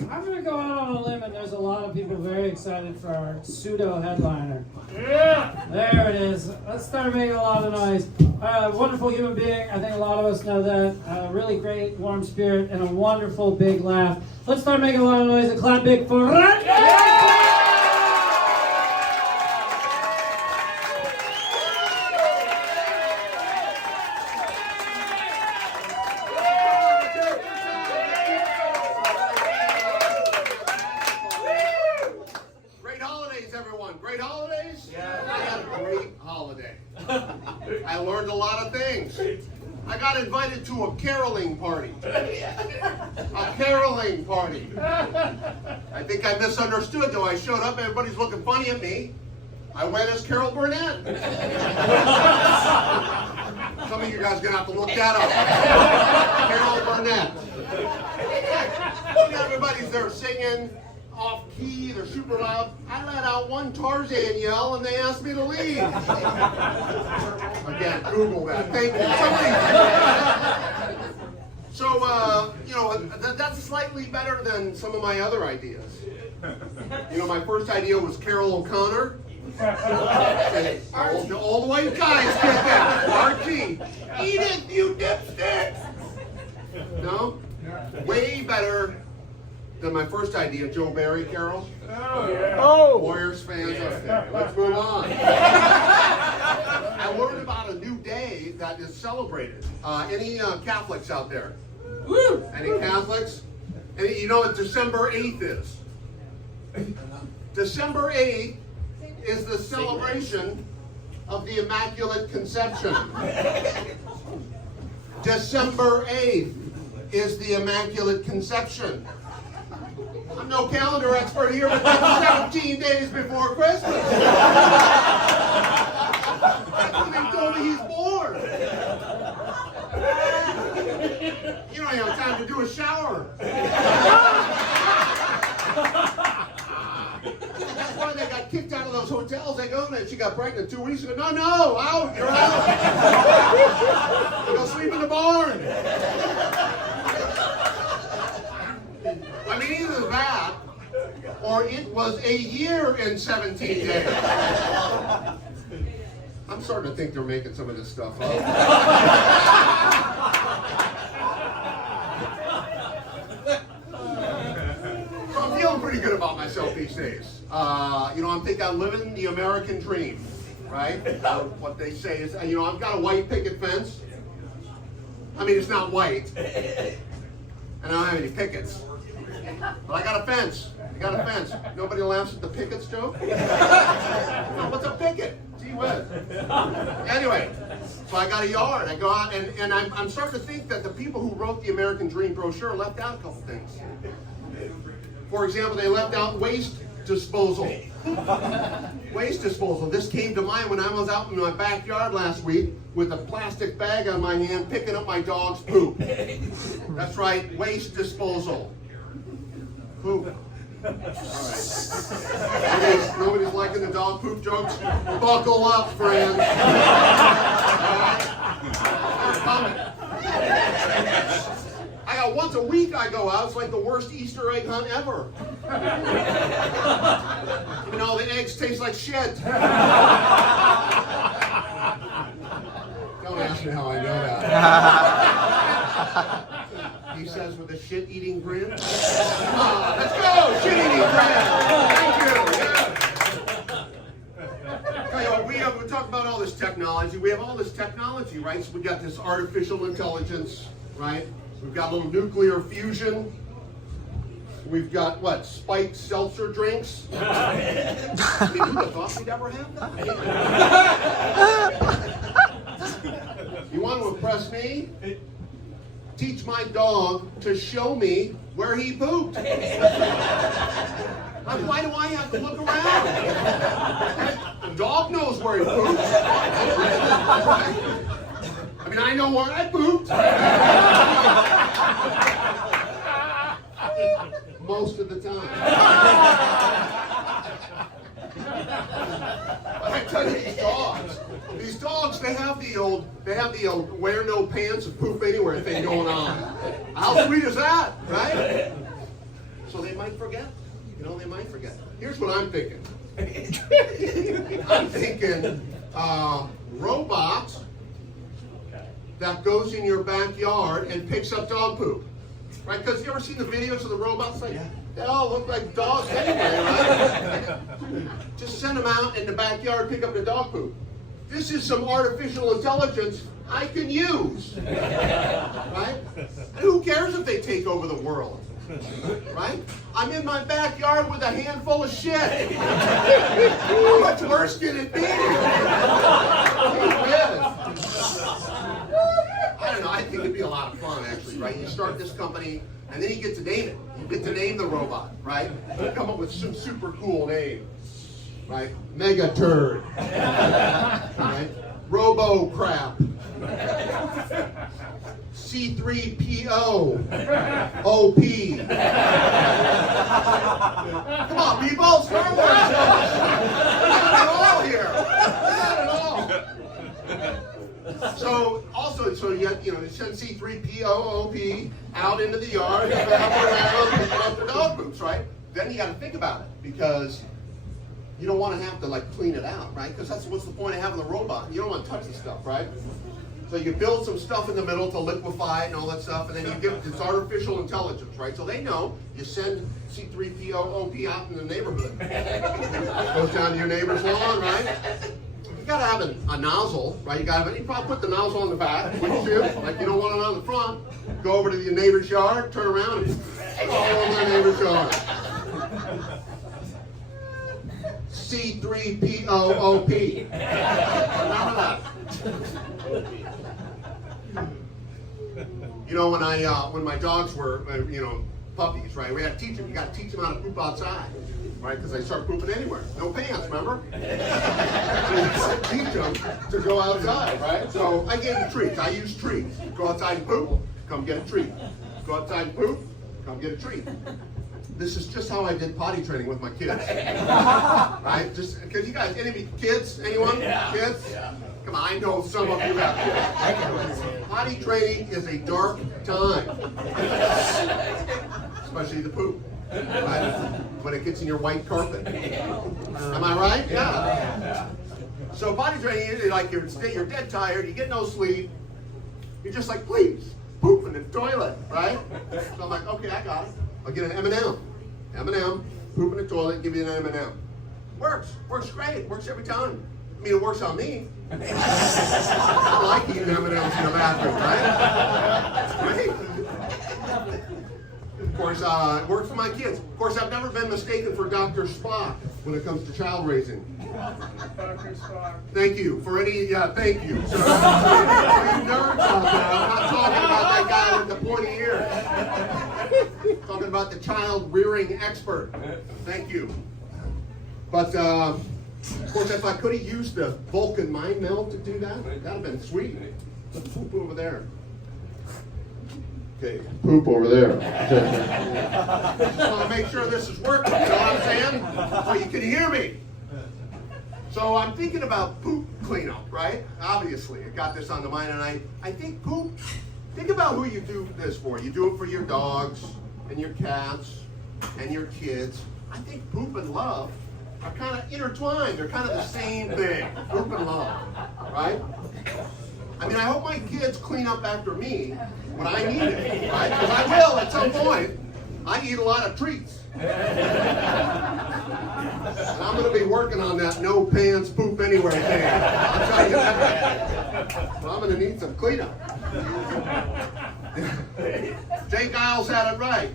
I'm going to go out on a limb, and there's a lot of people very excited for our pseudo-headliner. Yeah! There it is. Let's start making a lot of noise. Wonderful human being. I think a lot of us know that. Really great, warm spirit, and a wonderful big laugh. Let's start making a lot of noise and clap big for Grad Show! Great holidays? Yeah. I had a great holiday. I learned a lot of things. I got invited to a caroling party. A caroling party. I think I misunderstood though. I showed up, everybody's looking funny at me. I went as Carol Burnett. Some of you guys are going to have to look that up. Carol Burnett. Everybody's there singing. Off key, they're super loud. I let out one Tarzan yell and they asked me to leave. Again, Google that. Thank you. So, that's slightly better than some of my other ideas. My first idea was Carol O'Connor. All the white guys get that. Archie, eat it, you dipstick. No? Way better than my first idea, Joe Barry, Carol. Oh, yeah. Oh! Warriors fans, okay. Let's move on. I learned about a new day that is celebrated. Any Catholics out there? Woo! Any Catholics? You know what December 8th is? December 8th is the celebration of the Immaculate Conception. December 8th is the Immaculate Conception. I'm no calendar expert here, but that's 17 days before Christmas. That's when they told me he's born. You don't have time to do a shower. That's why they got kicked out of those hotels they go to. She got pregnant 2 weeks ago. No, out, you're out. You go sleep in the barn. I mean, either that, or it was a year and 17 days. I'm starting to think they're making some of this stuff up. So I'm feeling pretty good about myself these days. I'm thinking I'm living the American dream, right? What they say is, I've got a white picket fence. I mean, it's not white. And I don't have any pickets. But I got a fence. Nobody laughs at the pickets joke? What's a picket? Gee whiz. Anyway, so I got a yard. I go out, and I'm starting to think that the people who wrote the American Dream brochure left out a couple things. For example, they left out waste disposal. Waste disposal. This came to mind when I was out in my backyard last week with a plastic bag on my hand picking up my dog's poop. That's right, waste disposal. Poop. All right. Nobody's liking the dog poop jokes? Buckle up, friends. All right. It's coming. I got once a week I go out. It's like the worst Easter egg hunt ever. Even all the eggs taste like shit. Don't ask me how I know that. He says with a shit-eating grin. Come on, let's go! Shit-eating grin! Thank you! We talk about all this technology. We have all this technology, right? So we got this artificial intelligence, right? We've got a little nuclear fusion. We've got, what, spiked seltzer drinks? I mean, who would have thought we'd ever have that? You want to impress me? Teach my dog to show me where he pooped. Why do I have to look around? The dog knows where he pooped. I mean, I know where I pooped. Most of the time. I tell you, these dogs, they have the old wear no pants and poop anywhere thing going on. How sweet is that, right? So they might forget. You know, they might forget. Here's what I'm thinking. I'm thinking robot that goes in your backyard and picks up dog poop. Right? Because you ever seen the videos of the robots? Like, they all look like dogs anyway, right? Just send them out in the backyard, pick up the dog poop. This is some artificial intelligence I can use. Right? And who cares if they take over the world? Right? I'm in my backyard with a handful of shit. How much worse can it be? I don't know, I think it'd be a lot of fun actually, right? You start this company and then you get to name it. You get to name the robot, right? You come up with some super cool name. Right? Mega Turd. Right? Robo Crap. C3PO. OP. Come on, people, Star Wars. We got it all here. We got it all. So you send C3PO OP out into the yard, picking up the dog poops, right? Then you got to think about it because you don't want to have to like clean it out, right? Because what's the point of having the robot? You don't want to touch the stuff, right? So you build some stuff in the middle to liquefy it and all that stuff, and then you give it this artificial intelligence, right? So they know you send C3PO OP out in the neighborhood. Goes down to your neighbor's lawn, right? You gotta have a nozzle, right? You probably put the nozzle on the back, wouldn't you? Like you don't want it on the front. Go over to your neighbor's yard, turn around, and all over their neighbor's yard. C3POOP. Remember that. You know, when my dogs were, puppies, right? We had to teach them. You got to teach them how to poop outside, right? Because they start pooping anywhere. No pants, remember? So you got to teach them to go outside, right? So I gave them treats. I use treats. Go outside and poop, come get a treat. Go outside and poop, come get a treat. This is just how I did potty training with my kids. Right? Just because you guys, any kids? Anyone? Yeah. Kids? Yeah. Come on, I know some of you have kids. Potty training is a dark time. Especially the poop. Right? When it gets in your white carpet. Am I right? Yeah. So potty training is like you're dead tired, you get no sleep. You're just like, please, poop in the toilet, right? So I'm like, okay, I got it. I'll get an M&M. M&M, poop in the toilet, give you an M&M. Works great, works every time. I mean, it works on me. I like eating M&Ms in the bathroom, right? Great. Of course, it works for my kids. Of course, I've never been mistaken for Dr. Spock when it comes to child raising. Dr. Spock. Thank you for thank you. So, for you nerds out there, I'm not talking about that guy with the pointy ears. Talking about the child rearing expert. Thank you. But, of course, if I could have used the Vulcan mind meld to do that, that would have been sweet. Put the poop over there. Okay, poop over there. Just want to make sure this is working, you know what I'm saying? So you can hear me. So I'm thinking about poop cleanup, right? Obviously, I got this on the mind, and I think poop, think about who you do this for. You do it for your dogs, and your cats, and your kids. I think poop and love are kind of intertwined. They're kind of the same thing, poop and love, right? I mean, I hope my kids clean up after me when I need it, right? Because I will at some point. I eat a lot of treats. And I'm going to be working on that no pants poop anywhere thing. I'll tell you that. So I'm going to need some cleanup. Jake Giles had it right.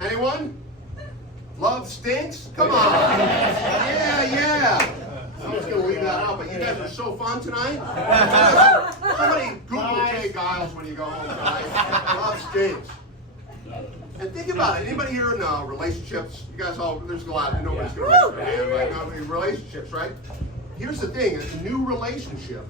Anyone? Love stinks? Come on. Yeah. I was going to leave that out, but you guys are so fun tonight. Somebody Google Jay Giles when you go home tonight. Love stinks. And think about it. Anybody here in relationships? You guys all, there's a lot. Nobody's going to raise their hand right now. Relationships, right? Here's the thing. It's a new relationship.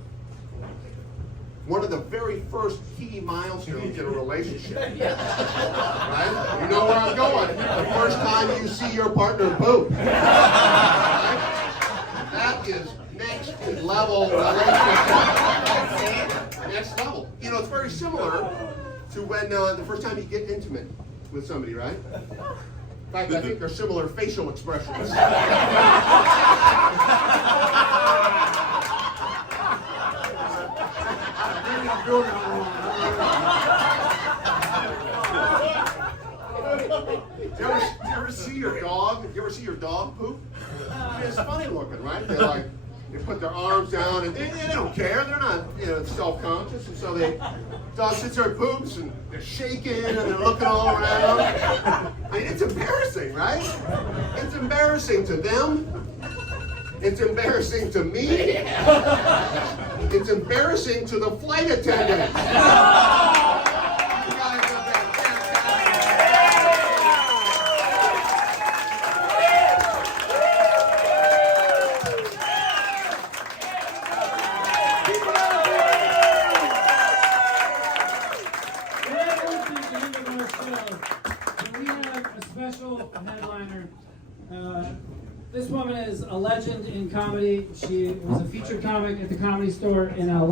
One of the very first key milestones in a relationship. Right? You know where I'm going. The first time you see your partner poop. Right? That is next level relationship. Next level. You know, it's very similar to when the first time you get intimate with somebody, right? In fact, I think they're similar facial expressions. You ever see your dog? You ever see your dog poop? It's funny looking, right? They put their arms down and they don't care. They're not, self-conscious, and so dog sits there and poops and they're shaking and they're looking all around. I mean, it's embarrassing, right? It's embarrassing to them. It's embarrassing to me. It's embarrassing to the flight attendants. You guys have been we have a special headliner. This woman is a legend in comedy. She was a featured comic at the Comedy Store in LA.